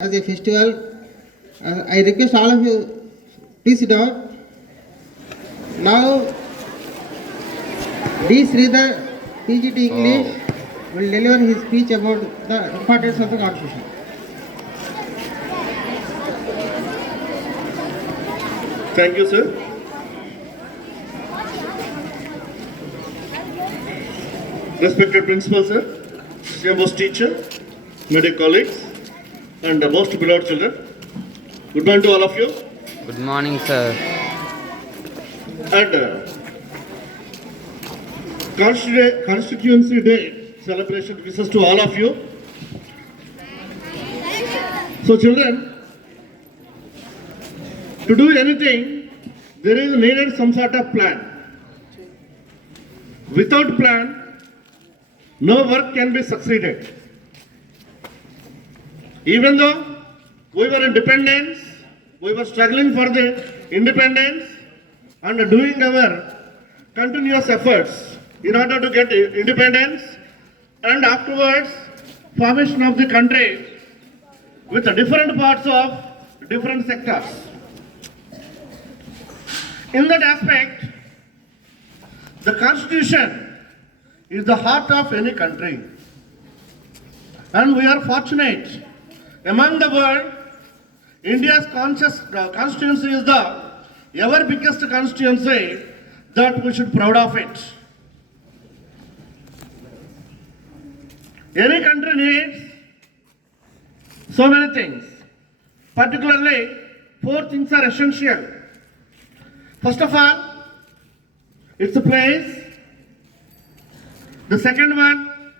as a festival. I request all of you, please sit down. Now, D. Sridhar, PGT English, will deliver his speech about the importance of the Constitution. Thank you, sir. Respected principal, sir, most teacher, my dear colleagues, and most beloved children. Good morning to all of you. Good morning, sir. And Constituency Day celebration wishes to all of you. So, children, to do anything, there is needed some sort of plan. Without plan, no work can be succeeded. Even though we were independent, we were struggling for the independence and doing our continuous efforts in order to get independence, and afterwards formation of the country with the different parts of different sectors. In that aspect, the Constitution is the heart of any country, and we are fortunate. Among the world, India's constituency is the ever biggest constituency that we should be proud of it. Any country needs so many things. Particularly, 4 things are essential. First of all, it's a place. The second one,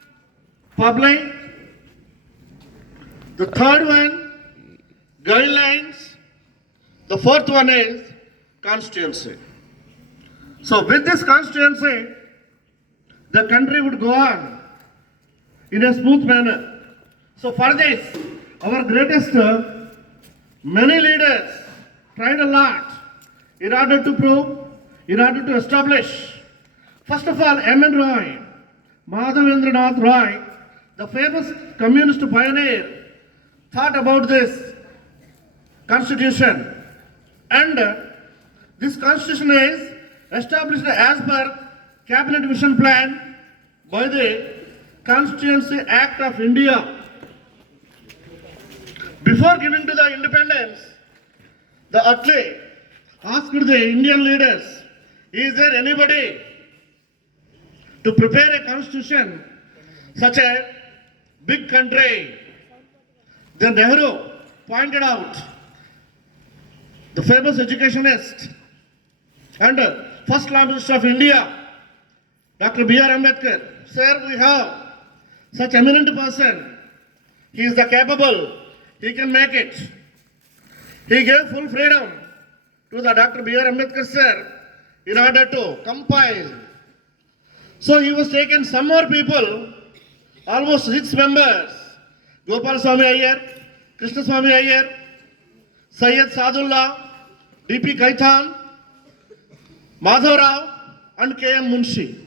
public. The third one, guidelines. The fourth one is constituency. So with this constituency, the country would go on in a smooth manner. So for this, our greatest, many leaders tried a lot in order to prove, in order to establish. First of all, M.N. Roy, Madhavendranath Roy, the famous communist pioneer, thought about this constitution, and this constitution is established as per Cabinet Vision Plan by the Constituency Act of India. Before giving to the independence, the Attlee asked the Indian leaders, is there anybody to prepare a constitution such a big country? Then Nehru pointed out, the famous educationist and first Prime Minister of India, Dr. B.R. Ambedkar. Sir, we have such eminent person. He is the capable. He can make it. He gave full freedom to the Dr. B.R. Ambedkar sir in order to compile. So he was taken some more people, almost 6 members. Gopal Swami Iyer, Krishna Swami Iyer, Syed Sadullah, D.P. Kaitan, Madhav Rao, and K.M. Munshi.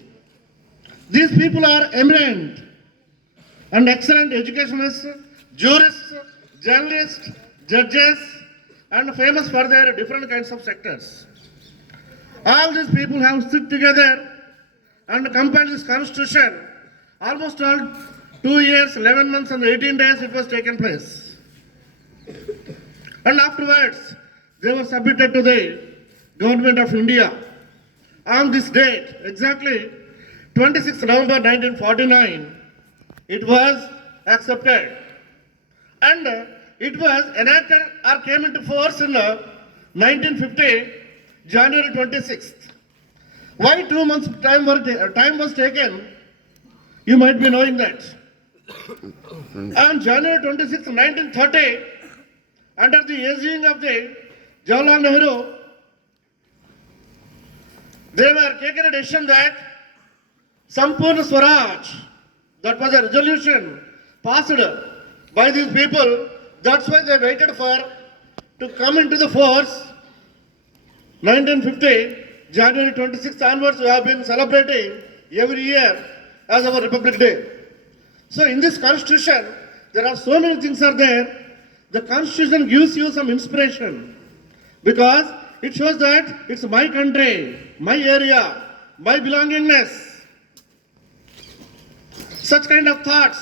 These people are eminent and excellent educationists, jurists, journalists, judges, and famous for their different kinds of sectors. All these people have stood together and compiled this constitution. Almost all 2 years, 11 months, and 18 days it was taken place. And afterwards, they were submitted to the Government of India. On this date, exactly 26 November 1949, it was accepted. And it was enacted or came into force in 1950, January 26th. Why 2 months time was taken? You might be knowing that. On January 26, 1930, under the aging of the Jawaharlal Nehru, they were taken a decision that Sampurna Swaraj, that was a resolution passed by these people. That's why they waited for to come into the force. 1950, January 26th onwards, we have been celebrating every year as our Republic Day. So in this constitution, there are so many things are there. the constitution gives you some inspiration because it shows that it's my country, my area, my belongingness. Such kind of thoughts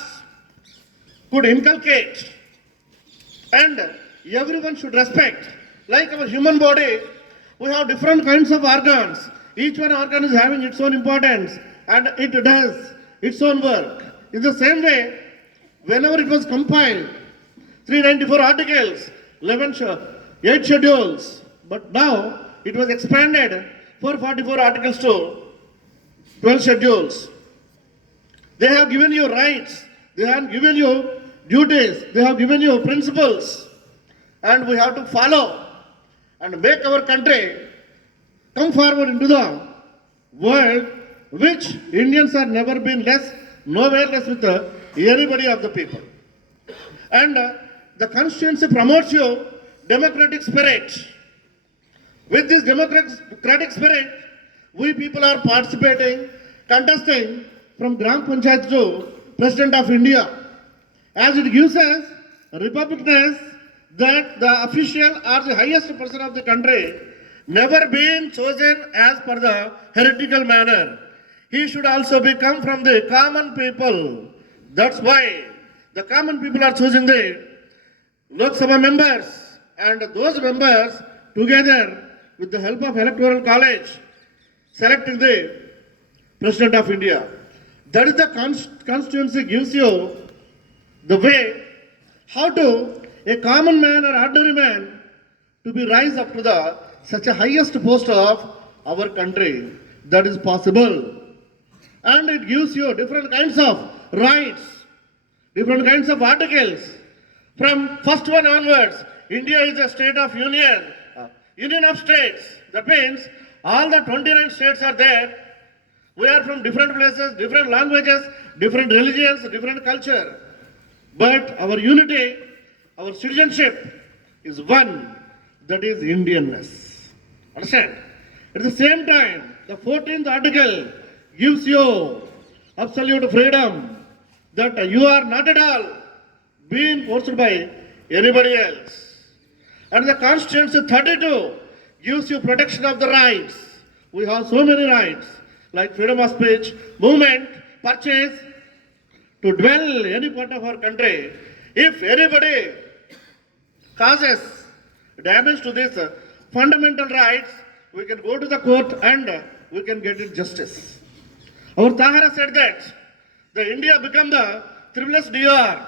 could inculcate and everyone should respect. Like our human body, we have different kinds of organs. Each one organ is having its own importance and it does its own work. In the same way, whenever it was compiled, 394 articles, 8 schedules, but now it was expanded 444 articles to 12 schedules. They have given you rights, they have given you duties, they have given you principles, and we have to follow and make our country come forward into the world, which Indians have never been less, nowhere less with anybody of the people. And the constituency promotes your democratic spirit. With this democratic spirit, we people are participating, contesting from Gram Panchayat to President of India. As it gives us republicness that the official or the highest person of the country never been chosen as per the heretical manner. He should also become from the common people. That's why the common people are choosing the Lok Sabha members, and those members together with the help of Electoral College selecting the President of India. That is the constituency gives you the way how to a common man or ordinary man to be rise up to the such a highest post of our country. That is possible. And it gives you different kinds of rights, different kinds of articles. From first one onwards, India is a state of union, union of states. That means all the 29 states are there. We are from different places, different languages, different religions, different culture. But our unity, our citizenship is one, that is Indianness. Understand? At the same time, the 14th article gives you absolute freedom that you are not at all being forced by anybody else. And the Constitution 32 gives you protection of the rights. We have so many rights like freedom of speech, movement, purchase, to dwell any part of our country. If anybody causes damage to these fundamental rights, we can go to the court and we can get it justice. Our Tahara said that the India become the triple DR: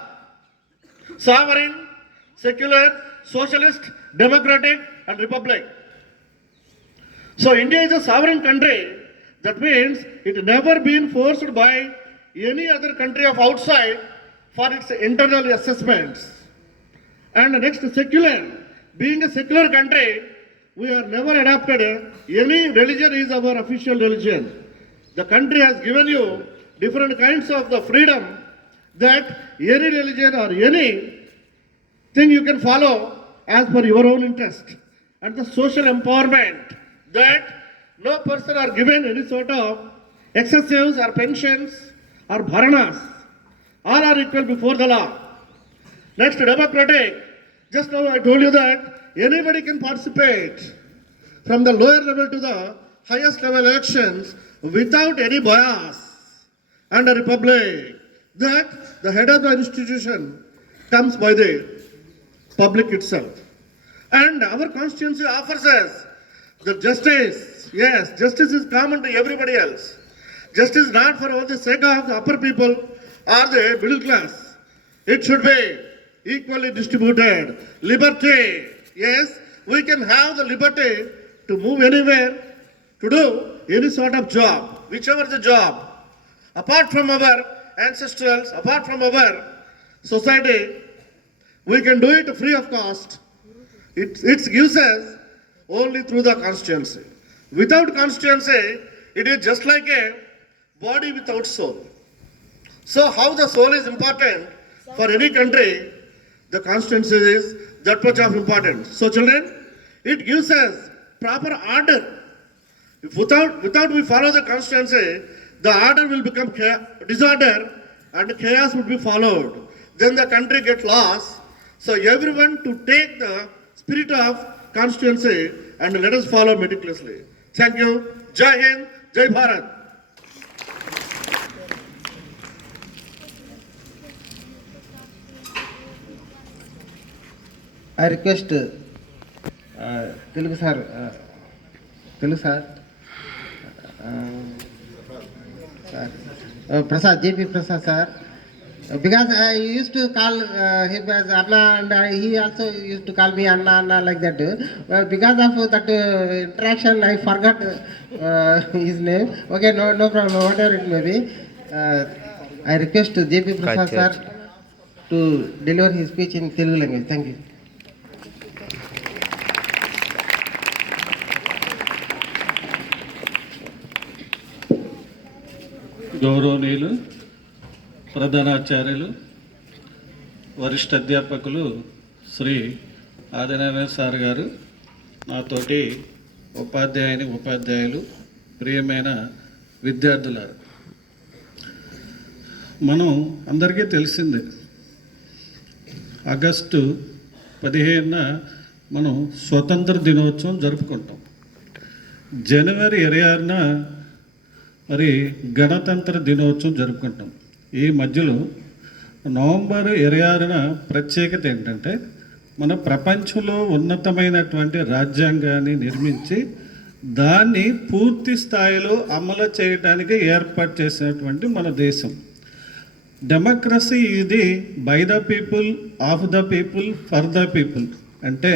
sovereign, secular, socialist, democratic, and republic. So India is a sovereign country. That means it never been forced by any other country of outside for its internal assessments. And next, secular. Being a secular country, we are never adopted any religion is our official religion. The country has given you different kinds of the freedom that any religion or any thing you can follow as per your own interest. And the social empowerment that no person are given any sort of excessives or pensions or bharanas. All are equal before the law. Next, democratic. Just now I told you that anybody can participate from the lower level to the highest level elections without any bias. And a republic, that the head of the institution comes by the public itself. And our constituency offers us the justice. Yes, justice is common to everybody else. Justice is not for all the sake of the upper people or the middle class. It should be equally distributed. Liberty. Yes, we can have the liberty to move anywhere, to do any sort of job, whichever the job. Apart from our ancestrals, apart from our society, we can do it free of cost. It gives us only through the constituency. Without constituency, it is just like a body without soul. So how the soul is important for any country, the constituency is that much of importance. So children, it gives us proper order. If without we follow the constituency, the order will become disorder and chaos will be followed. Then the country gets lost. So everyone to take the spirit of constituency and let us follow meticulously. Thank you. Jai Hind, Jai Bharat. I request Telugu sir, Prasad, JP Prasad sir, because I used to call him as Anna and he also used to call me Anna like that. Because of that interaction, I forgot his name. Okay, no problem, whatever it may be. I request JP Prasad sir to deliver his speech in Telugu language. Thank you. గౌరవనీయులు, ప్రధానాచార్యులు, వరిష్ఠ అధ్యాపకులు Shri Adinarayana sir గారు, నాతోటి ఉపాధ్యాయులు, ప్రియమైన విద్యార్థులారు, మనం అందరికీ తెలిసిందే August 15న మనం స్వతంత్ర దినోత్సవం జరుపుకుంటాం. జనవరి 26న మరి గణతంత్ర దినోత్సవం జరుపుకుంటాం. ఈ మధ్యలో నవంబర్ 26న ప్రత్యేకత ఏంటంటే మన ప్రపంచంలో ఉన్నతమైనటువంటి రాజ్యాంగాన్ని నిర్మించి దాన్ని పూర్తి స్థాయిలో అమలు చేయడానికి ఏర్పాటు చేసినటువంటి మన దేశం. డెమోక్రసీ ఇది by the people, of the people, for the people. అంటే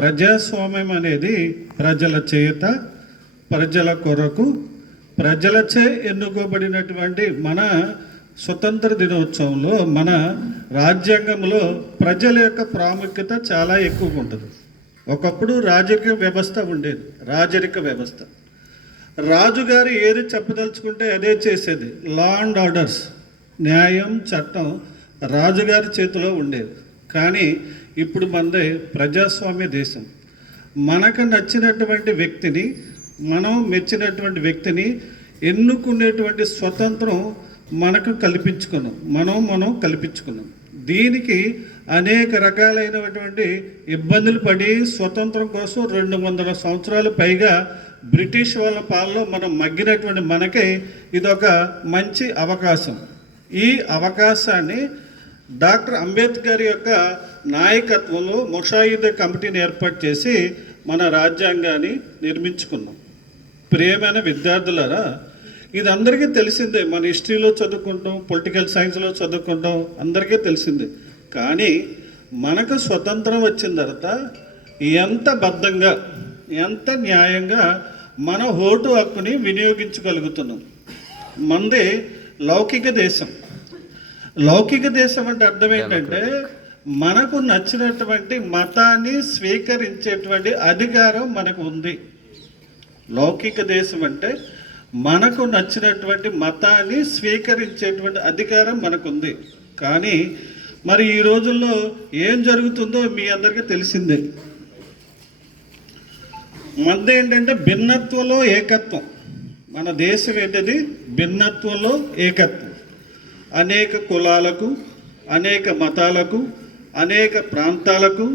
ప్రజాస్వామ్యం అనేది ప్రజల చేత, ప్రజల కొరకు, ప్రజలచే ఎన్నుకోబడినటువంటి మన స్వతంత్ర దినోత్సవంలో మన రాజ్యాంగంలో ప్రజల యొక్క ప్రాముఖ్యత చాలా ఎక్కువగా ఉంటుంది. ఒకప్పుడు రాజకీయ వ్యవస్థ ఉండేది, రాజరిక వ్యవస్థ. రాజుగారు ఏది చెప్పదలుచుకుంటే అదే చేసేది. లా అండ్ ఆర్డర్స్, న్యాయం, చట్టం రాజుగారి చేతిలో ఉండేది. కానీ ఇప్పుడు మనదే ప్రజాస్వామ్య దేశం. మనకు నచ్చినటువంటి వ్యక్తిని, మనం మెచ్చినటువంటి వ్యక్తిని ఎన్నుకునేటువంటి స్వతంత్రం మనకు మనం కల్పించుకున్నాం. దీనికి అనేక రకాలైనటువంటి ఇబ్బందులు పడి స్వతంత్రం కోసం 200 సంవత్సరాలు పైగా బ్రిటిష్ వాళ్ళ పాలనలో మనం మగ్గినటువంటి మనకి ఇదొక మంచి అవకాశం. ఈ అవకాశాన్ని డాక్టర్ అంబేద్కర్ యొక్క నాయకత్వంలో ముషాయిదా కమిటీని ఏర్పాటు చేసి మన రాజ్యాంగాన్ని నిర్మించుకున్నాం. ప్రియమైన విద్యార్థులారా, ఇది అందరికీ తెలిసిందే. మన హిస్టరీలో చదువుకుంటాం, పొలిటికల్ సైన్స్లో చదువుకుంటాం, అందరికీ తెలిసిందే. కానీ మనకు స్వతంత్రం వచ్చిన తర్వాత ఎంత బద్ధంగా, ఎంత న్యాయంగా మన ఓటు హక్కుని వినియోగించగలుగుతున్నాం. మనది లౌకిక దేశం. లౌకిక దేశం అంటే అర్థం ఏంటంటే మనకు నచ్చినటువంటి మతాన్ని స్వీకరించేటువంటి అధికారం మనకు ఉంది. లౌకిక దేశం అంటే మనకు నచ్చినటువంటి మతాన్ని స్వీకరించేటువంటి అధికారం మనకుంది. కానీ మరి ఈ రోజుల్లో ఏం జరుగుతుందో మీ అందరికీ తెలిసిందే. మనది ఏంటంటే భిన్నత్వంలో ఏకత్వం. మన దేశం ఏంటది? భిన్నత్వంలో ఏకత్వం. అనేక కులాలకు, అనేక మతాలకు, అనేక ప్రాంతాలకు,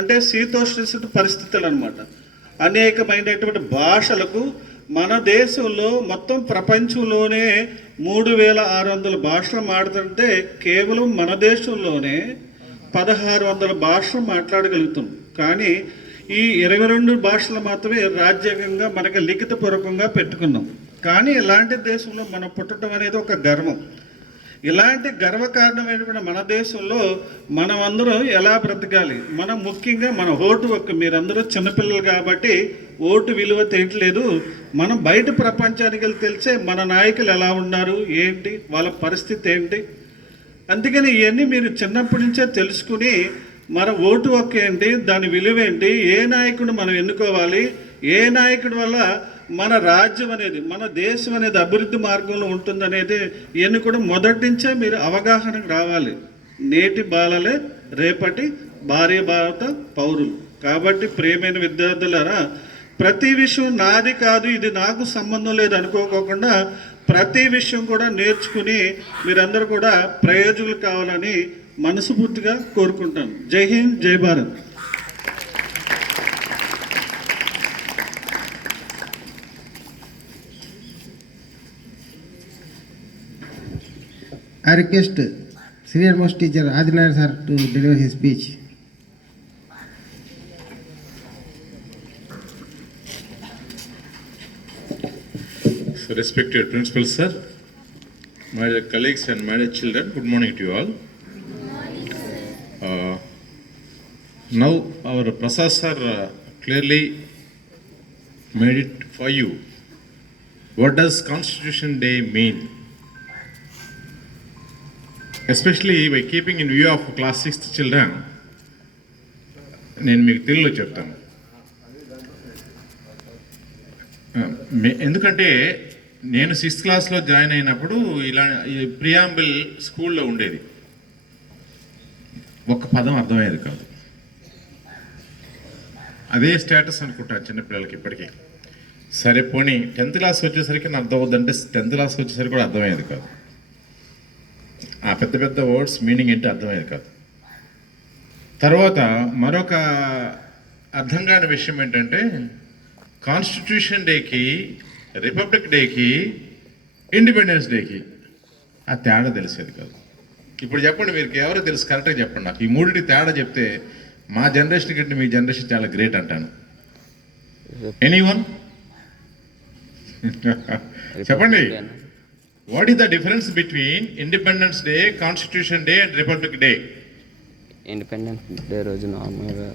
అంటే శీతోష్ణ పరిస్థితులు అన్నమాట, అనేకమైనటువంటి భాషలకు మన దేశంలో మొత్తం ప్రపంచంలోనే 3600 భాషలు మాట్లాడుతుంటే కేవలం మన దేశంలోనే 1600 భాషలు మాట్లాడగలుగుతాం. కానీ ఈ 22 భాషలు మాత్రమే రాజ్యాంగంగా మనకి లిఖితపూర్వకంగా పెట్టుకున్నాం. కానీ ఇలాంటి దేశంలో మనం పుట్టడం అనేది ఒక గర్వం. ఇలాంటి గర్వకారణమైనటువంటి మన దేశంలో మనం అందరం ఎలా బ్రతకాలి? మనం ముఖ్యంగా మన ఓటు హక్కు, మీరందరూ చిన్నపిల్లలు కాబట్టి ఓటు విలువ తెలియట్లేదు. మనం బయట ప్రపంచానికి వెళ్ళి తెలిసే మన నాయకులు ఎలా ఉన్నారు, ఏంటి, వాళ్ళ పరిస్థితి ఏంటి. అందుకని ఇవన్నీ మీరు చిన్నప్పటి నుంచే తెలుసుకుని మన ఓటు హక్కు ఏంటి, దాని విలువ ఏంటి, ఏ నాయకుడు మనం ఎన్నుకోవాలి, ఏ నాయకుడి వల్ల మన రాజ్యం అనేది, మన దేశం అనేది అభివృద్ధి మార్గంలో ఉంటుందనేది ఇవన్నీ కూడా మొదటి నుంచే మీరు అవగాహనకు రావాలి. నేటి బాలలే రేపటి భార్య భారత పౌరులు. కాబట్టి ప్రియమైన విద్యార్థులారా, ప్రతి విషయం నాది కాదు, ఇది నాకు సంబంధం లేదు అనుకోకుండా ప్రతి విషయం కూడా నేర్చుకుని మీరందరూ కూడా ప్రయోజకులు కావాలని మనస్ఫూర్తిగా కోరుకుంటాను. జై హింద్, జై Bharat. I request senior most teacher Adinayar sir to deliver his speech. So, respected principal sir, my dear colleagues and my dear children, good morning to you all. Now our Prasad sir clearly made it for you. What does Constitution Day mean? Especially by keeping in view of class 6th children, నేను మీకు తెలుగులో చెప్తాను. ఎందుకంటే నేను 6th క్లాస్లో join అయినప్పుడు ఇలా preamble స్కూల్లో ఉండేది. ఒక్క పదం అర్థమయ్యేది కాదు. అదే స్టేటస్ అనుకుంటా చిన్నపిల్లలకి ఇప్పటికీ. సరే పోనీ 10th క్లాస్ వచ్చేసరికి నాకు అర్థం అవుద్దంటే 10th క్లాస్ వచ్చేసరికి కూడా అర్థమయ్యేది కాదు. ఆ పెద్ద పెద్ద వర్డ్స్ మీనింగ్ ఏంటో అర్థమయ్యేది కాదు. తర్వాత మరొక అర్థం కాని విషయం ఏంటంటే కాన్స్టిట్యూషన్ డేకి, రిపబ్లిక్ డేకి, ఇండిపెండెన్స్ డేకి ఆ తేడా తెలిసేది కాదు. ఇప్పుడు చెప్పండి, మీరు ఎవరో తెలుసు కరెక్ట్గా చెప్పండి నాకు. ఈ మూడింటి తేడా చెప్తే మా జనరేషన్ కంటే మీ జనరేషన్ చాలా గ్రేట్ అంటాను. ఎనీవన్ చెప్పండి. What is the difference between independence day, constitution day and republic day? Independence day రోజు నార్మల్గా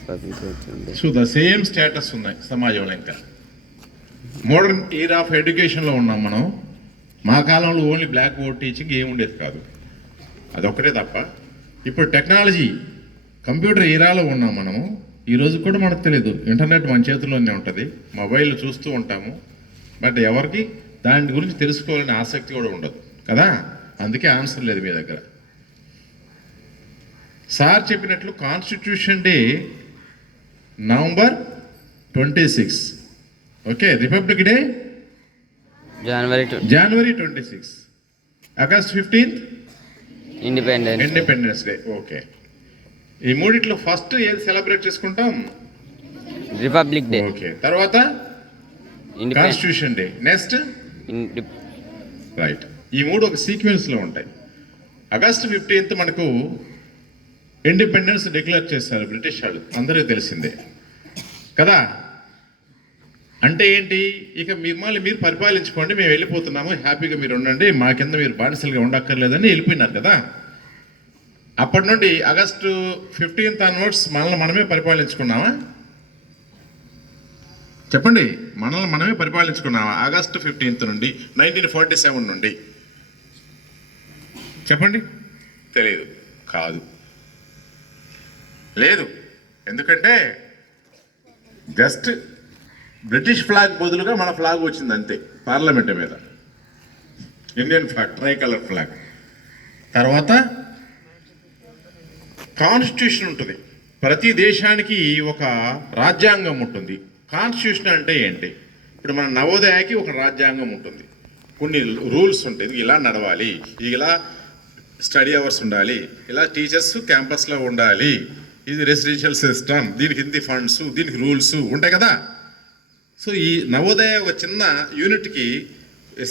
స్వాతంత్రం వచ్చింది. సో ద సేమ్ స్టేటస్ ఉన్నాయి సమాజంలో. ఇంకా మోడర్న్ ఇయర్ ఆఫ్ ఎడ్యుకేషన్లో ఉన్నాం మనం. మా కాలంలో ఓన్లీ బ్లాక్ బోర్డ్ టీచింగ్ ఏముండేది కాదు, అదొక్కటే తప్ప. ఇప్పుడు టెక్నాలజీ కంప్యూటర్ ఇరాలో ఉన్నాం మనము. ఈరోజు కూడా మనకు తెలియదు, ఇంటర్నెట్ మన చేతుల్లోనే ఉంటుంది, మొబైల్ చూస్తూ ఉంటాము. బట్ ఎవరికి దాని గురించి తెలుసుకోవాలనే ఆసక్తి కూడా ఉండదు కదా. అందుకే ఆన్సర్ లేదు మీ దగ్గర. సార్ చెప్పినట్లు constitution day November 26, okay. Republic day జనవరి 26, ఆగస్ట్ 15 ఇండిపెండెన్స్ డే. ఓకే. ఈ మూడిట్లో ఫస్ట్ ఏది సెలబ్రేట్ చేసుకుంటాం? Republic day. ఓకే. తర్వాత కాన్స్టిట్యూషన్ డే, నెక్స్ట్ రైట్. ఈ మూడు ఒక సీక్వెన్స్లో ఉంటాయి. ఆగస్ట్ 15 మనకు ఇండిపెండెన్స్ డిక్లేర్ చేస్తారు బ్రిటిష్ వాళ్ళు, అందరికీ తెలిసిందే కదా. అంటే ఏంటి? ఇక మిమ్మల్ని మీరు పరిపాలించుకోండి, మేము వెళ్ళిపోతున్నాము, హ్యాపీగా మీరు ఉండండి, మా కింద మీరు బానిసలుగా ఉండక్కర్లేదని వెళ్ళిపోయినారు కదా. అప్పటి నుండి ఆగస్టు 15 ఆన్వర్డ్స్ మనల్ని మనమే పరిపాలించుకున్నామా? చెప్పండి, మనల్ని మనమే పరిపాలించుకున్నామా ఆగస్టు 15 నుండి, 1947 నుండి? చెప్పండి. తెలియదు. కాదు, లేదు. ఎందుకంటే జస్ట్ బ్రిటిష్ ఫ్లాగ్ బదులుగా మన ఫ్లాగ్ వచ్చింది అంతే, పార్లమెంట్ మీద Indian flag, try colour flag. తర్వాత కాన్స్టిట్యూషన్ ఉంటుంది. ప్రతి దేశానికి ఒక రాజ్యాంగం ఉంటుంది. కాన్స్టిట్యూషన్ అంటే ఏంటి? ఇప్పుడు మన నవోదయకి ఒక రాజ్యాంగం ఉంటుంది, కొన్ని రూల్స్ ఉంటాయి. ఇలా నడవాలి, ఇలా స్టడీ అవర్స్ ఉండాలి, ఇలా టీచర్స్ క్యాంపస్లో ఉండాలి, ఇది రెసిడెన్షియల్ సిస్టమ్, దీనికి హిందీ ఫండ్స్, దీనికి రూల్స్ ఉంటాయి కదా. సో ఈ నవోదయ ఒక చిన్న యూనిట్కి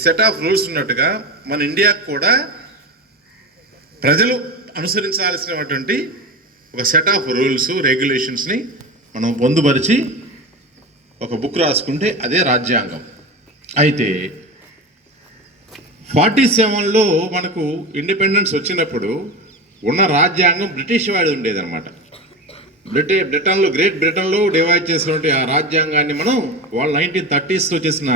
సెట్ ఆఫ్ రూల్స్ ఉన్నట్టుగా మన ఇండియాకు కూడా ప్రజలు అనుసరించాల్సినటువంటి ఒక సెట్ ఆఫ్ రూల్స్, రెగ్యులేషన్స్ని మనం పొందుపరిచి ఒక బుక్ రాసుకుంటే అదే రాజ్యాంగం. అయితే 47లో మనకు ఇండిపెండెన్స్ వచ్చినప్పుడు ఉన్న రాజ్యాంగం బ్రిటిష్ వాడి ఉండేదన్నమాట. బ్రిటన్లో, గ్రేట్ బ్రిటన్లో డివైడ్ చేసినటువంటి ఆ రాజ్యాంగాన్ని మనం వాళ్ళు 1930sలో చేసిన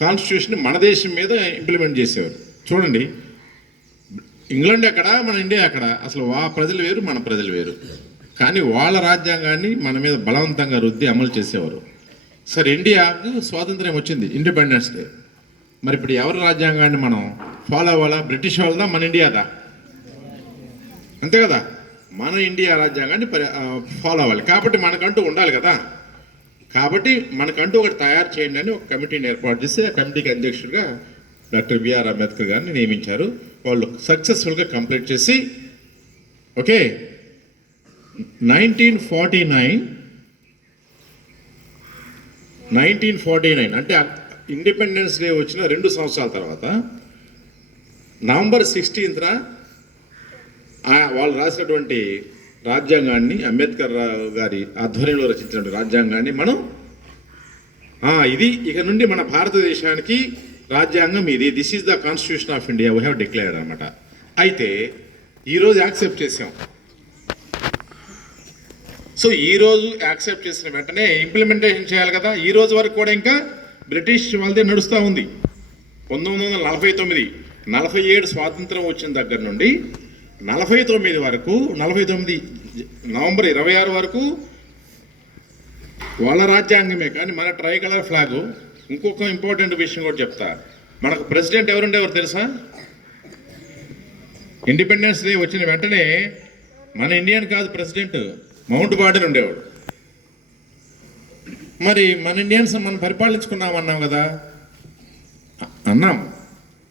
కాన్స్టిట్యూషన్ మన దేశం మీద ఇంప్లిమెంట్ చేసేవారు. చూడండి, ఇంగ్లాండ్ ఎక్కడ, మన ఇండియా ఎక్కడ? అసలు ప్రజలు వేరు, మన ప్రజలు వేరు. కానీ వాళ్ళ రాజ్యాంగాన్ని మన మీద బలవంతంగా రుద్ది అమలు చేసేవారు. సరే, ఇండియాకు స్వాతంత్ర్యం వచ్చింది, ఇండిపెండెన్స్ డే. మరి ఇప్పుడు ఎవరి రాజ్యాంగాన్ని మనం ఫాలో అవ్వాలా? బ్రిటిష్ వాళ్ళదా, మన ఇండియాదా? అంతే కదా, మన ఇండియా రాజ్యాంగాన్ని ఫాలో అవ్వాలి. కాబట్టి మనకంటూ ఉండాలి కదా. కాబట్టి మనకంటూ ఒకటి తయారు చేయండి అని ఒక కమిటీని ఏర్పాటు చేసి ఆ కమిటీకి అధ్యక్షుడిగా డాక్టర్ బిఆర్ అంబేద్కర్ గారిని నియమించారు. వాళ్ళు సక్సెస్ఫుల్గా కంప్లీట్ చేసి ఓకే 1949 అంటే ఇండిపెండెన్స్ డే వచ్చిన 2 సంవత్సరాల తర్వాత నవంబర్ 16న వాళ్ళు రాసినటువంటి రాజ్యాంగాన్ని, అంబేద్కర్ గారి ఆధ్వర్యంలో రచించినటువంటి రాజ్యాంగాన్ని మనం ఇది ఇక నుండి మన భారతదేశానికి రాజ్యాంగం ఇది, this is the constitution of India we have declared అనమాట. అయితే ఈరోజు యాక్సెప్ట్ చేసాం. సో ఈరోజు యాక్సెప్ట్ చేసిన వెంటనే ఇంప్లిమెంటేషన్ చేయాలి కదా. ఈ రోజు వరకు కూడా ఇంకా బ్రిటిష్ వాళ్ళదే నడుస్తూ ఉంది. 1949 47 స్వాతంత్రం వచ్చిన దగ్గర నుండి 49 వరకు, 49 నవంబర్ 26 వరకు వాళ్ళ రాజ్యాంగమే. కానీ మన ట్రై కలర్ ఫ్లాగు. ఇంకొక ఇంపార్టెంట్ విషయం కూడా చెప్తా. మనకు ప్రెసిడెంట్ ఎవరుండేవారు తెలుసా? ఇండిపెండెన్స్ డే వచ్చిన వెంటనే మన ఇండియన్ కాదు ప్రెసిడెంట్, మౌంట్ బాటన్ ఉండేవాడు. మరి మన ఇండియన్స్ మనం పరిపాలించుకున్నామన్నాం కదా, అన్నాం.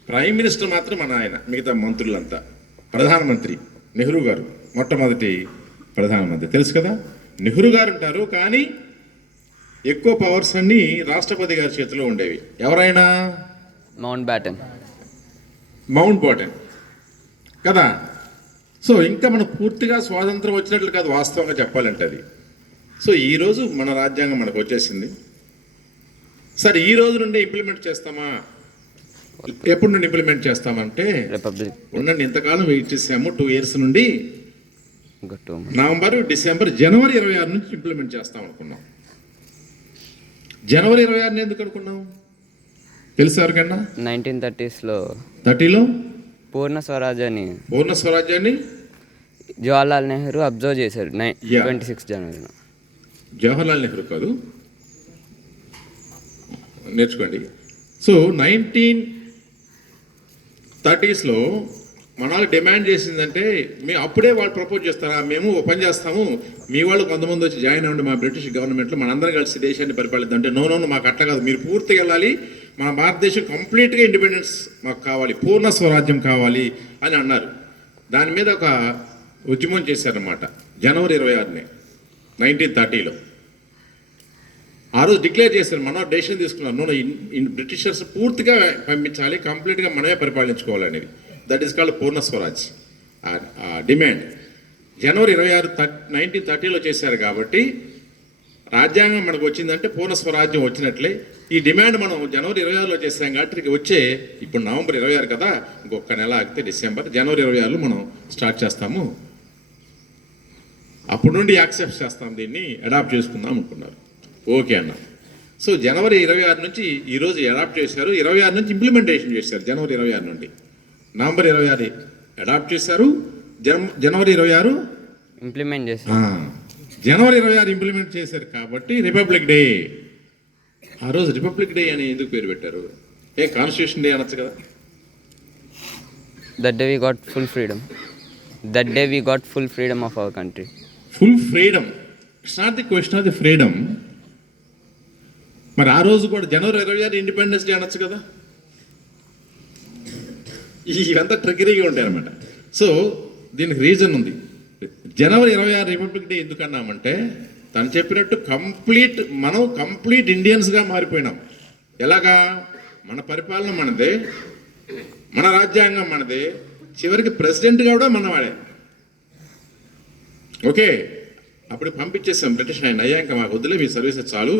ప్రైమ్ మినిస్టర్ మాత్రం మన ఆయన, మిగతా మంత్రులంతా. ప్రధానమంత్రి నెహ్రూ గారు మొట్టమొదటి ప్రధానమంత్రి తెలుసు కదా. నెహ్రూ గారు ఉంటారు, కానీ ఎక్కువ పవర్స్ అన్నీ రాష్ట్రపతి గారి చేతిలో ఉండేవి. ఎవరైనా మౌంట్ బాటన్ కదా. సో ఇంకా మనం పూర్తిగా స్వాతంత్రం వచ్చినట్లు కాదు, వాస్తవంగా చెప్పాలంటే అది. సో ఈరోజు మన రాజ్యాంగం మనకు వచ్చేసింది. సరే, ఈ రోజు నుండి ఇంప్లిమెంట్ చేస్తామా? ఎప్పుడు నుండి ఇంప్లిమెంట్ చేస్తామంటే రిపబ్లిక్ ఉండండి, ఇంతకాలం వెయిట్ చేసాము. 2 years నుండి నవంబర్, డిసెంబర్, జనవరి 26 నుంచి ఇంప్లిమెంట్ చేస్తాం అనుకున్నాం. జనవరి 26 ఎందుకు అనుకున్నాం తెలుసా ఎవరికన్నా? 1930sలో 30లో పూర్ణ స్వరాజ్యాన్ని జవహర్లాల్ నెహ్రూ అబ్జర్వ్ చేశారు 26 జనవరిన. జవహర్లాల్ నెహ్రూ కాదు, నేర్చుకోండి. సో 1930sలో మన వాళ్ళు డిమాండ్ చేసిందంటే, మేము అప్పుడే వాళ్ళు ప్రపోజ్ చేస్తారా, మేము ఓ పని చేస్తాము, మీ వాళ్ళు కొంతమంది వచ్చి జాయిన్ అవ్వండి మా బ్రిటిష్ గవర్నమెంట్లో, మనందరం కలిసి దేశాన్ని పరిపాలిద్దాం అంటే, నో మాకు అట్లా కాదు, మీరు పూర్తిగా వెళ్ళాలి, మన భారతదేశం కంప్లీట్గా ఇండిపెండెన్స్ మాకు కావాలి, పూర్ణ స్వరాజ్యం కావాలి అని అన్నారు. దాని మీద ఒక ఉద్యమం చేశారన్నమాట. జనవరి 26 1930లో ఆ రోజు డిక్లేర్ చేశారు, మన డెసిషన్ తీసుకున్నారు, నో బ్రిటిషర్స్ పూర్తిగా పంపించాలి, కంప్లీట్గా మనమే పరిపాలించుకోవాలనేది. That is called Purna Swaraj. Demand జనవరి 26 1930లో చేశారు. కాబట్టి రాజ్యాంగం మనకు వచ్చిందంటే పూర్ణ స్వరాజ్యం వచ్చినట్లే. ఈ డిమాండ్ మనం జనవరి 26లో చేసాం కాబట్టి వచ్చే ఇప్పుడు నవంబర్ 26 కదా, ఇంకొక నెల ఆగితే డిసెంబర్, జనవరి 26లో మనం స్టార్ట్ చేస్తాము. అప్పటి నుండి యాక్సెప్ట్ చేస్తాం, దీన్ని అడాప్ట్ చేసుకుందాం అనుకున్నారు. ఓకే అన్న. సో జనవరి 26 నుంచి ఈరోజు అడాప్ట్ చేశారు. 26 నుంచి ఇంప్లిమెంటేషన్ చేశారు. జనవరి 26 నుండి నవంబర్ 26 అడాప్ట్ చేశారు. జనవరి 26 ఇంప్లిమెంట్ చేశారు. జనవరి 26 ఇంప్లిమెంట్ చేశారు కాబట్టి రిపబ్లిక్ డే. ఆ రోజు రిపబ్లిక్ డే అని ఎందుకు పేరు పెట్టారు? కాన్స్టిట్యూషన్ డే అనొచ్చు కదా. That day we got full freedom of our country. Full freedom. It's not the question of the freedom. మరి ఆ రోజు కూడా జనవరి 26 ఇండిపెండెన్స్ డే అనొచ్చు కదా. ఇవంతా ట్రిగరీగా ఉంటాయి అనమాట. సో దీనికి రీజన్ ఉంది. జనవరి 26 రిపబ్లిక్ డే ఎందుకన్నామంటే, తను చెప్పినట్టు మనం కంప్లీట్ ఇండియన్స్గా మారిపోయినాం. ఎలాగా? మన పరిపాలన మనదే, మన రాజ్యాంగం మనదే, చివరికి ప్రెసిడెంట్ కూడా మనవాడే. ఓకే, అప్పుడు పంపించేసాం బ్రిటిష్ ఆయన, అయ్యా ఇంకా మాకు వద్దులే, మీ సర్వీసెస్ చాలు.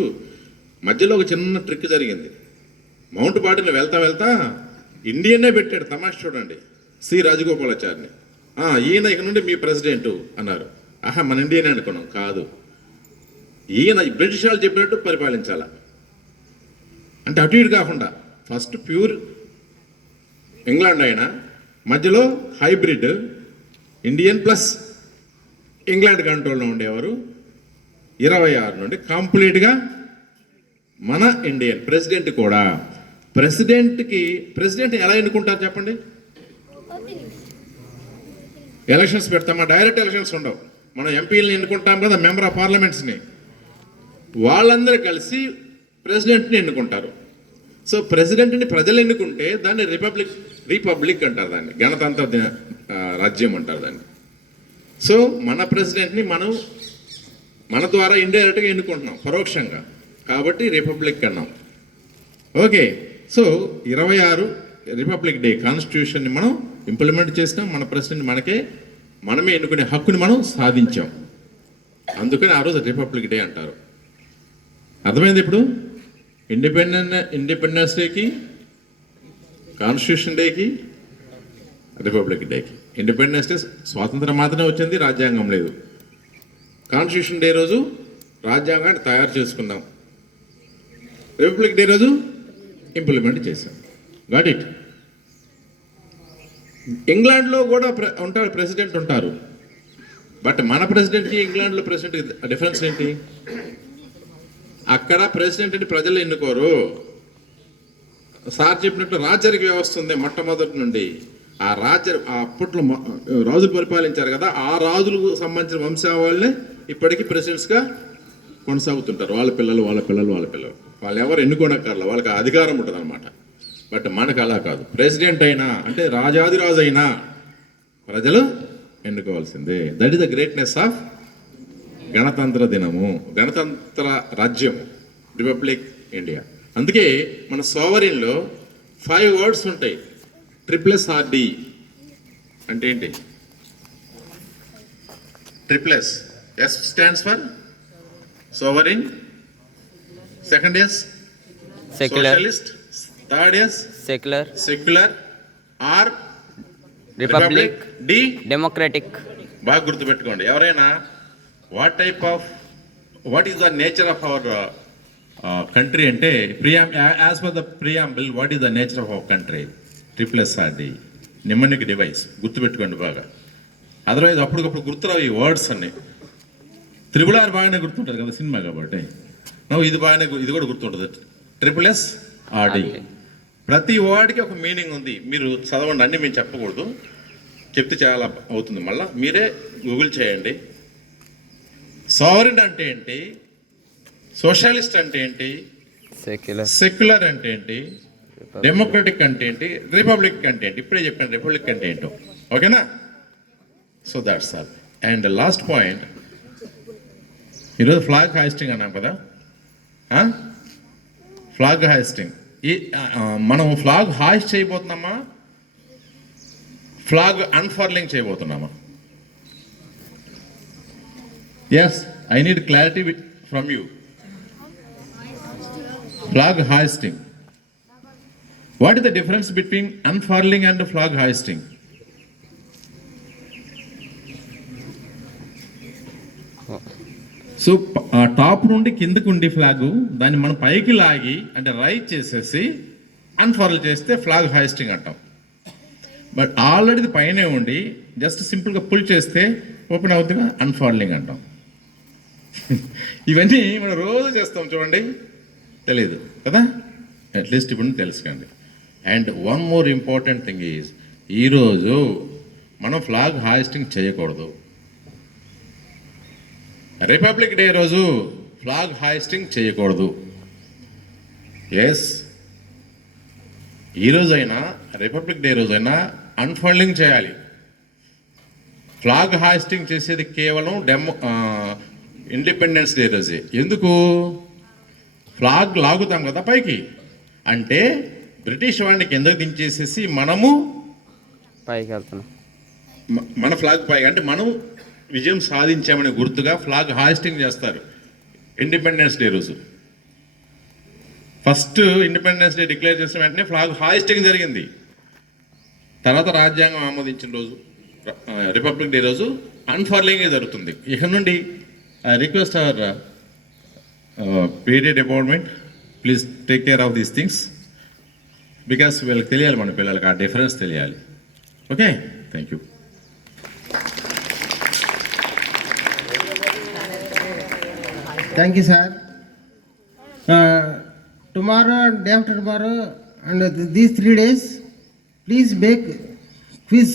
మధ్యలో ఒక చిన్న ట్రిక్ జరిగింది. మౌంట్ బాటన్లో వెళ్తా ఇండియన్నే పెట్టాడు. తమాష చూడండి, సి రాజగోపాలాచారిని. ఈయన ఇక నుండి మీ ప్రెసిడెంటు అన్నారు. మన ఇండియన్ అనుకున్నాం, కాదు, ఈయన బ్రిటిష్ వాళ్ళు చెప్పినట్టు పరిపాలించాల. అంటే అటు ఇటు కాకుండా ఫస్ట్ ప్యూర్ ఇంగ్లాండ్ అయినా, మధ్యలో హైబ్రిడ్ ఇండియన్ ప్లస్ ఇంగ్లాండ్ కంట్రోల్లో ఉండేవారు. 26 నుండి కంప్లీట్గా మన ఇండియన్ ప్రెసిడెంట్ కూడా. ప్రెసిడెంట్ ఎలా ఎన్నుకుంటారు చెప్పండి? ఎలక్షన్స్ పెడతామా? డైరెక్ట్ ఎలక్షన్స్ ఉండవు. మనం ఎంపీలని ఎన్నుకుంటాం కదా, మెంబర్ ఆఫ్ పార్లమెంట్స్ని. వాళ్ళందరూ కలిసి ప్రెసిడెంట్ని ఎన్నుకుంటారు. సో ప్రెసిడెంట్ని ప్రజలు ఎన్నుకుంటే దాన్ని రిపబ్లిక్ రిపబ్లిక్ అంటారు దాన్ని, గణతంత్ర రాజ్యం అంటారు దాన్ని. సో మన ప్రెసిడెంట్ని మన ద్వారా ఇండైరెక్ట్గా ఎన్నుకుంటున్నాం, పరోక్షంగా, కాబట్టి రిపబ్లిక్ అన్నాం. ఓకే, సో 26 రిపబ్లిక్ డే కాన్స్టిట్యూషన్ని మనం ఇంప్లిమెంట్ చేసినాం. మన ప్రెసిడెంట్ మనమే ఎన్నుకునే హక్కుని మనం సాధించాం. అందుకని ఆ రోజు రిపబ్లిక్ డే అంటారు. అర్థమైంది ఇప్పుడు? ఇండిపెండెన్స్ డేకి, కాన్స్టిట్యూషన్ డేకి, రిపబ్లిక్ డేకి. ఇండిపెండెన్స్ డే స్వాతంత్రం మాత్రమే వచ్చింది, రాజ్యాంగం లేదు. కాన్స్టిట్యూషన్ డే రోజు రాజ్యాంగాన్ని తయారు చేసుకున్నాం, రిపబ్లిక్ డే రోజు ఇంప్లిమెంట్ చేశాం. Got it? ఇంగ్లాండ్లో కూడా ప్రెసిడెంట్ ఉంటారు. బట్ మన ప్రెసిడెంట్కి ఇంగ్లాండ్లో ప్రెసిడెంట్కి డిఫరెన్స్ ఏంటి? అక్కడ ప్రెసిడెంట్ని ప్రజలు ఎన్నుకోరు. సార్ చెప్పినట్టు రాజరిక వ్యవస్థ ఉంది మొట్టమొదటి నుండి. అప్పట్లో రాజులు పరిపాలించారు కదా, ఆ రాజులకు సంబంధించిన వంశావళినే ఇప్పటికీ ప్రెసిడెంట్స్గా కొనసాగుతుంటారు. వాళ్ళ పిల్లలు వాళ్ళు ఎవరు ఎన్నుకోనక్కర్లా, వాళ్ళకి అధికారం ఉంటుంది అనమాట. బట్ మనకు అలా కాదు. ప్రెసిడెంట్ అయినా అంటే రాజాదిరాజు అయినా ప్రజలు ఎన్నుకోవాల్సిందే. That is the greatness of గణతంత్ర దినము, గణతంత్ర రాజ్యం, రిపబ్లిక్ ఇండియా. అందుకే మన సోవరిన్లో 5 వర్డ్స్ ఉంటాయి. SSRD అంటే ఏంటి? S stands for sovereign, second S secular, socialist, third S secular, R republic, D democratic. బాగా గుర్తుపెట్టుకోండి. ఎవరైనా what is the nature of our country అంటే as per the preamble, what is the nature of our country? SSRD, mnemonic device. గుర్తుపెట్టుకోండి బాగా. Otherwise అప్పటికప్పుడు గుర్తురావు ఈ words అన్ని. RRR బాగానే గుర్తుంటుంది కదా సినిమా కాబట్టి. ఇది కూడా గుర్తుంటుంది. SSRD. ప్రతి వర్డ్కి ఒక మీనింగ్ ఉంది. మీరు చదవండి, అన్ని మేము చెప్పకూడదు, చెప్తే చాలా అవుతుంది. మళ్ళీ మీరే గూగుల్ చేయండి. సావరిన్ అంటే ఏంటి, సోషలిస్ట్ అంటే ఏంటి, సెక్యులర్ అంటే ఏంటి, డెమోక్రటిక్ అంటే ఏంటి, రిపబ్లిక్ అంటే ఏంటి. ఇప్పుడే చెప్పాను రిపబ్లిక్ అంటే ఏంటో. ఓకేనా? So that's all. And last point, ఈరోజు ఫ్లాగ్ హాయిస్టింగ్ అన్నాం కదా. ఫ్లాగ్ హాయిస్టింగ్, మనం ఫ్లాగ్ హాయిస్ట్ చేయబోతున్నామా, ఫ్లాగ్ అన్ఫర్లింగ్ చేయబోతున్నామా? Yes, I need clarity from you. Flag hoisting, what is the difference between unfurling and flag hoisting? So top నుండి కిందకు ఉండి flag, దాన్ని మనం పైకి లాగి అంటే రైజ్ చేసేసి అన్ఫర్ల్ చేస్తే ఫ్లాగ్ హాయిస్టింగ్ అంటాం. బట్ ఆల్రెడీ పైనే ఉండి జస్ట్ సింపుల్గా పుల్ చేస్తే ఓపెన్ అవుతుందిగా, అన్ఫర్లింగ్ అంటాం. ఇవన్నీ మనం రోజు చేస్తాం చూడండి, తెలీదు కదా? అట్లీస్ట్ ఇప్పుడు తెలుసుకోండి. And one more important thing is, ఈరోజు మనం ఫ్లాగ్ హాయిస్టింగ్ చేయకూడదు. రిపబ్లిక్ డే రోజు ఫ్లాగ్ హాయిస్టింగ్ చేయకూడదు. ఎస్, ఈరోజైనా రిపబ్లిక్ డే రోజైనా అన్ఫర్లింగ్ చేయాలి. ఫ్లాగ్ హాయిస్టింగ్ చేసేది కేవలం ఇండిపెండెన్స్ డే రోజే. ఎందుకు? ఫ్లాగ్ లాగుతాం కదా పైకి, అంటే బ్రిటిష్ వాడిని కిందకు దించేసేసి మనము పైకి వెళ్తున్నాం, మన ఫ్లాగ్ పైకి, అంటే మనం విజయం సాధించామనే గుర్తుగా ఫ్లాగ్ హాయిస్టింగ్ చేస్తారు ఇండిపెండెన్స్ డే రోజు. ఫస్ట్ ఇండిపెండెన్స్ డే డిక్లేర్ చేసిన వెంటనే ఫ్లాగ్ హాయిస్టింగ్ జరిగింది. తర్వాత రాజ్యాంగం ఆమోదించిన రోజు రిపబ్లిక్ డే రోజు అన్ఫర్లింగ్ జరుగుతుంది. ఇక నుండి I request our period department, please take care of these things, because వీళ్ళకి తెలియాలి, మన పిల్లలకి ఆ డిఫరెన్స్ తెలియాలి. Okay, thank you. Thank you, sir. Tomorrow and day after tomorrow and these 3 days, please make quiz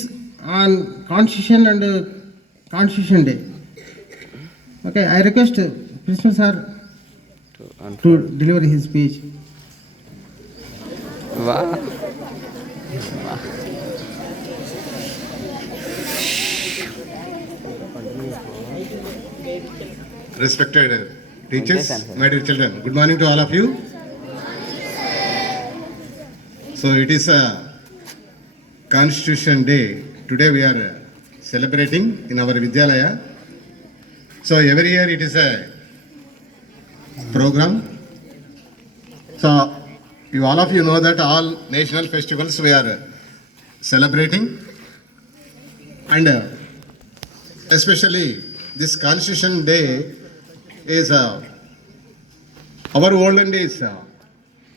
on Constitution and Constitution Day. Okay, I request Principal sir to deliver his speech. Wow. Respected teachers, my dear children, good morning to all of you. So it is a Constitution Day. Today we are celebrating in our Vidyalaya. So every year it is a program. So all of you know that all national festivals we are celebrating, and especially this Constitution Day is our olden days.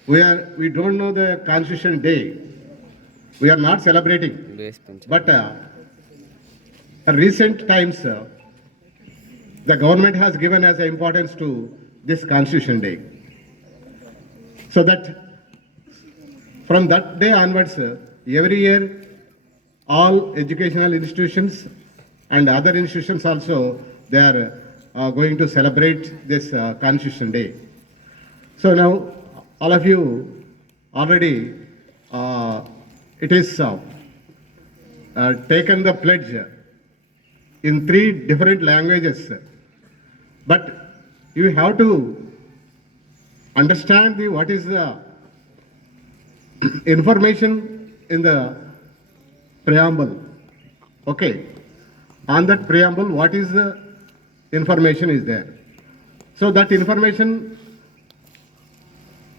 We don't know the Constitution Day. We are not celebrating. But recent times, the government has given us importance to this Constitution Day. So that from that day onwards, every year, all educational institutions and other institutions also, they are going to celebrate this Constitution Day. So now, all of you already, it is taken the pledge in 3 different languages. But you have to understand what is the information in the preamble. Okay. On that preamble, what is the information is there? So that information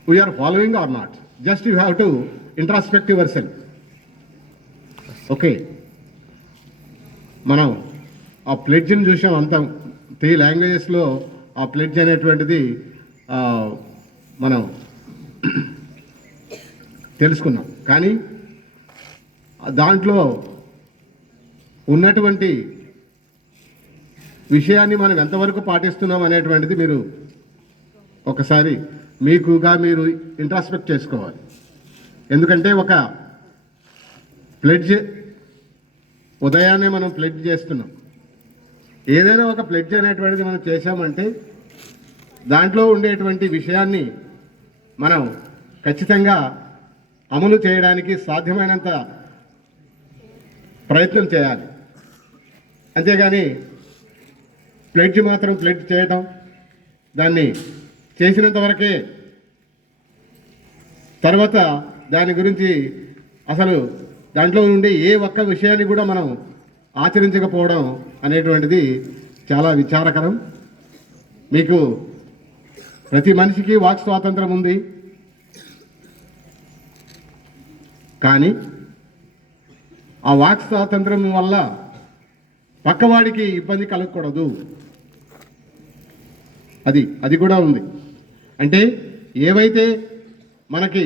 we are following or not? Just you have to introspect yourself. Okay. మనం ఆ ప్లెడ్జ్ని చూసాం అంతా 3 లాంగ్వేజెస్లో ఆ pledge అనేటువంటిది మనం తెలుసుకున్నాం. కానీ దాంట్లో ఉన్నటువంటి విషయాన్ని మనం ఎంతవరకు పాటిస్తున్నాం అనేటువంటిది మీరు ఒకసారి మీకుగా మీరు ఇంట్రాస్పెక్ట్ చేసుకోవాలి. ఎందుకంటే ఒక ప్లెడ్జ్ ఉదయాన్నే మనం ప్లెడ్జ్ చేస్తున్నాం. ఏదైనా ఒక ప్లెడ్జ్ అనేటువంటిది మనం చేశామంటే దాంట్లో ఉండేటువంటి విషయాన్ని మనం ఖచ్చితంగా అమలు చేయడానికి సాధ్యమైనంత ప్రయత్నం చేయాలి. అంతేగాని ప్లెడ్జ్ మాత్రం ప్లెడ్జ్ చేయటం, దాన్ని చేసినంత వరకే, తర్వాత దాని గురించి అసలు దాంట్లో ఉండే ఏ ఒక్క విషయాన్ని కూడా మనం ఆచరించకపోవడం అనేటువంటిది చాలా విచారకరం. మీకు ప్రతి మనిషికి వాక్ స్వాతంత్రం ఉంది, కానీ ఆ వాక్ స్వాతంత్రం వల్ల పక్కవాడికి ఇబ్బంది కలగకూడదు. అది కూడా ఉంది. అంటే ఏవైతే మనకి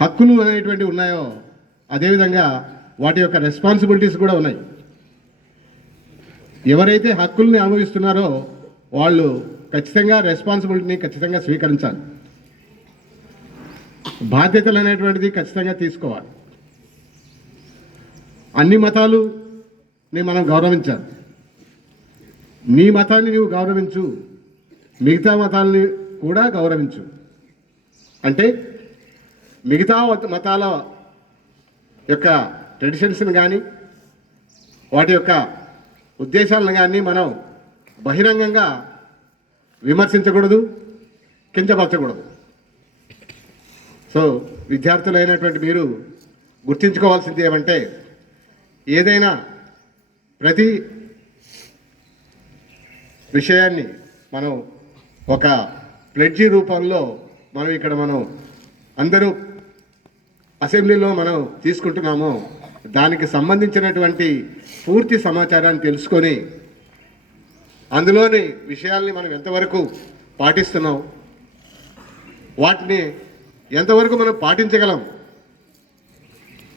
హక్కులు అనేటువంటి ఉన్నాయో అదేవిధంగా వాటి యొక్క రెస్పాన్సిబిలిటీస్ కూడా ఉన్నాయి. ఎవరైతే హక్కుల్ని అనుభవిస్తున్నారో వాళ్ళు ఖచ్చితంగా రెస్పాన్సిబిలిటీని ఖచ్చితంగా స్వీకరించాలి. బాధ్యతలు అనేటువంటిది ఖచ్చితంగా తీసుకోవాలి. అన్ని మతాలని మనం గౌరవించాలి. నీ మతాన్ని నువ్వు గౌరవించు, మిగతా మతాలని కూడా గౌరవించు. అంటే మిగతా మతాల యొక్క ట్రెడిషన్స్ని కానీ వాటి యొక్క ఉద్దేశాలను కానీ మనం బహిరంగంగా విమర్శించకూడదు, కించపరచకూడదు. సో విద్యార్థులైనటువంటి మీరు గుర్తించుకోవాల్సింది ఏమంటే, ఏదైనా ప్రతి విషయాన్ని మనం ఒక ప్లెడ్జీ రూపంలో మనం అందరూ అసెంబ్లీలో మనం తీసుకుంటున్నామో దానికి సంబంధించినటువంటి పూర్తి సమాచారాన్ని తెలుసుకొని అందులోని విషయాల్ని మనం ఎంతవరకు పాటిస్తున్నాం, వాటిని ఎంతవరకు మనం పాటించగలం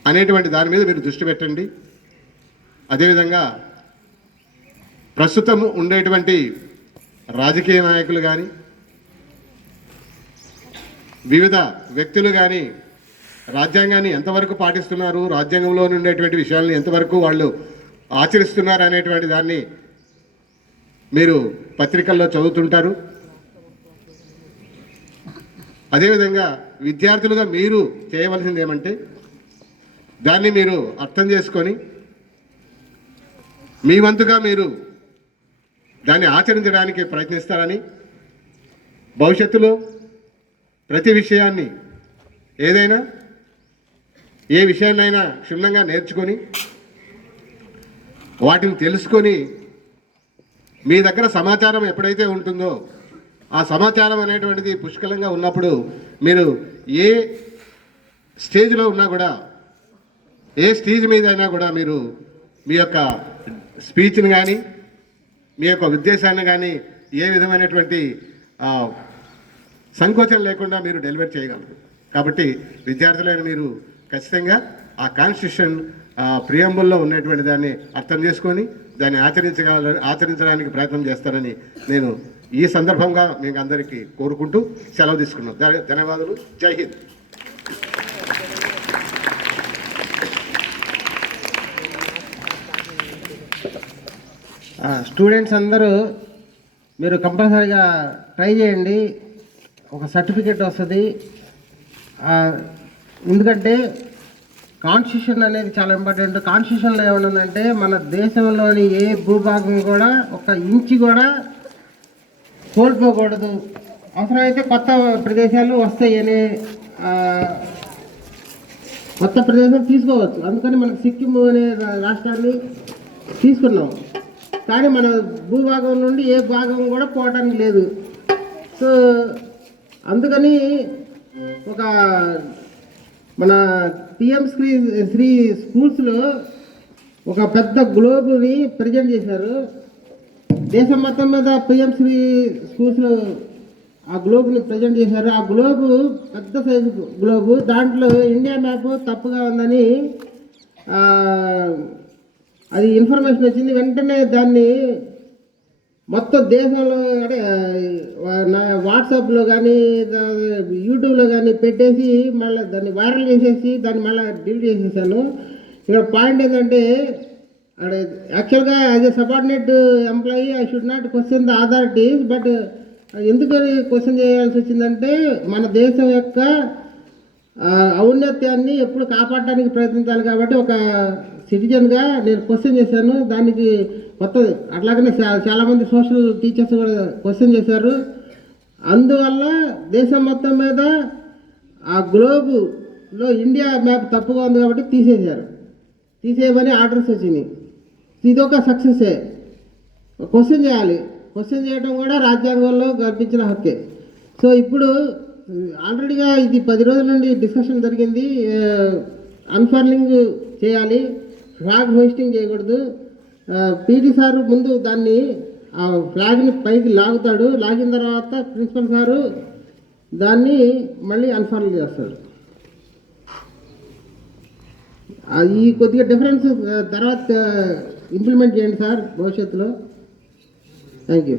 అనేటువంటి దాని మీద మీరు దృష్టి పెట్టండి. అదేవిధంగా ప్రస్తుతం ఉండేటువంటి రాజకీయ నాయకులు కానీ వివిధ వ్యక్తులు కానీ రాజ్యాంగాన్ని ఎంతవరకు పాటిస్తున్నారు, రాజ్యాంగంలో ఉండేటువంటి విషయాలను ఎంతవరకు వాళ్ళు ఆచరిస్తున్నారు అనేటువంటి దాన్ని మీరు పత్రికల్లో చదువుతుంటారు. అదేవిధంగా విద్యార్థులుగా మీరు చేయవలసింది ఏమంటే దాన్ని మీరు అర్థం చేసుకొని మీ వంతుగా మీరు దాన్ని ఆచరించడానికి ప్రయత్నిస్తారని, భవిష్యత్తులో ప్రతి విషయాన్ని ఏదైనా ఏ విషయాన్నైనా క్షుణ్ణంగా నేర్చుకొని వాటిని తెలుసుకొని మీ దగ్గర సమాచారం ఎప్పుడైతే ఉంటుందో ఆ సమాచారం అనేటువంటిది పుష్కలంగా ఉన్నప్పుడు మీరు ఏ స్టేజ్లో ఉన్నా కూడా, ఏ స్టేజ్ మీద అయినా కూడా మీరు మీ యొక్క స్పీచ్ని కానీ మీ యొక్క ఉద్దేశాన్ని కానీ ఏ విధమైనటువంటి సంకోచం లేకుండా మీరు డెలివర్ చేయగలరు. కాబట్టి విద్యార్థులైన మీరు ఖచ్చితంగా ఆ కాన్స్టిట్యూషన్ ప్రియంబుల్లో ఉన్నటువంటి దాన్ని అర్థం చేసుకొని దాన్ని ఆచరించడానికి ప్రయత్నం చేస్తారని నేను ఈ సందర్భంగా మీకు అందరికీ కోరుకుంటూ సెలవు తీసుకున్నాను. ధన్యవాదాలు. జై హింద్. స్టూడెంట్స్ అందరూ మీరు కంపల్సరీగా ట్రై చేయండి, ఒక సర్టిఫికెట్ వస్తుంది. ఎందుకంటే కాన్స్టిట్యూషన్ అనేది చాలా ఇంపార్టెంట్. కాన్స్టిట్యూషన్లో ఏమన్నదంటే మన దేశంలోని ఏ భూభాగం కూడా ఒక ఇంచు కూడా కోల్పోకూడదు, అవసరమైతే కొత్త ప్రదేశాలు వస్తాయి అనే కొత్త ప్రదేశం తీసుకోవచ్చు. అందుకని మనకు సిక్కిం అనే రాష్ట్రాన్ని తీసుకున్నాం, కానీ మన భూభాగం నుండి ఏ భాగం కూడా పోవడానికి లేదు. సో అందుకని ఒక మన పిఎం శ్రీ స్కూల్స్లో ఒక పెద్ద గ్లోబుని ప్రజెంట్ చేశారు. దేశం మొత్తం మీద పిఎం శ్రీ స్కూల్స్లో ఆ గ్లోబుని ప్రజెంట్ చేశారు. ఆ గ్లోబు పెద్ద సైజు గ్లోబు, దాంట్లో ఇండియా మ్యాప్ తప్పుగా ఉందని అది ఇన్ఫర్మేషన్ వచ్చింది. వెంటనే దాన్ని మొత్తం దేశంలో అంటే వాట్సాప్లో కానీ యూట్యూబ్లో కానీ పెట్టేసి మళ్ళీ దాన్ని వైరల్ చేసేసి దాన్ని మళ్ళీ డిలీట్ చేసేసాను. ఇక్కడ పాయింట్ ఏంటంటే యాక్చువల్గా as a subordinate employee I should not question the authorities, but ఎందుకని క్వశ్చన్ చేయాల్సి వచ్చిందంటే మన దేశం యొక్క ఔన్నత్యాన్ని ఎప్పుడు కాపాడడానికి ప్రయత్నించాలి. కాబట్టి ఒక సిటిజన్గా నేను క్వశ్చన్ చేశాను. దానికి కొత్త అట్లాగనే చాలామంది సోషల్ టీచర్స్ కూడా క్వశ్చన్ చేశారు. అందువల్ల దేశం మొత్తం మీద ఆ గ్లోబులో ఇండియా మ్యాప్ తప్పుగా ఉంది కాబట్టి తీసేయమని ఆర్డర్స్ వచ్చినాయి. ఇది ఒక సక్సెసే. క్వశ్చన్ చేయాలి, క్వశ్చన్ చేయడం కూడా రాజ్యాంగంలో కల్పించిన హక్కే. సో ఇప్పుడు ఆల్రెడీగా ఇది 10 రోజుల నుండి డిస్కషన్ జరిగింది. అన్ఫర్లింగ్ చేయాలి, ఫ్లాగ్ హోస్టింగ్ చేయకూడదు. పీటీ సారు ముందు దాన్ని ఆ ఫ్లాగ్ని పైకి లాగుతాడు, లాగిన తర్వాత ప్రిన్సిపల్ సారు దాన్ని మళ్ళీ అన్ఫర్లింగ్ చేస్తాడు. ఈ కొద్దిగా డిఫరెన్స్ తర్వాత ఇంప్లిమెంట్ చేయండి సార్ భవిష్యత్తులో. Thank you.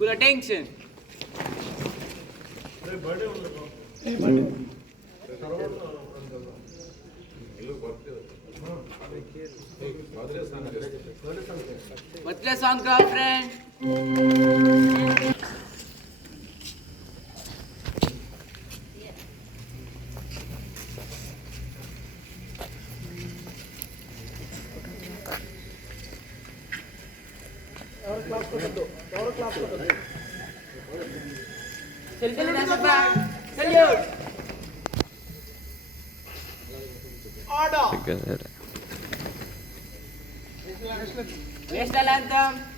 School attention. Birthday song, girlfriend. Salute. Order. National anthem.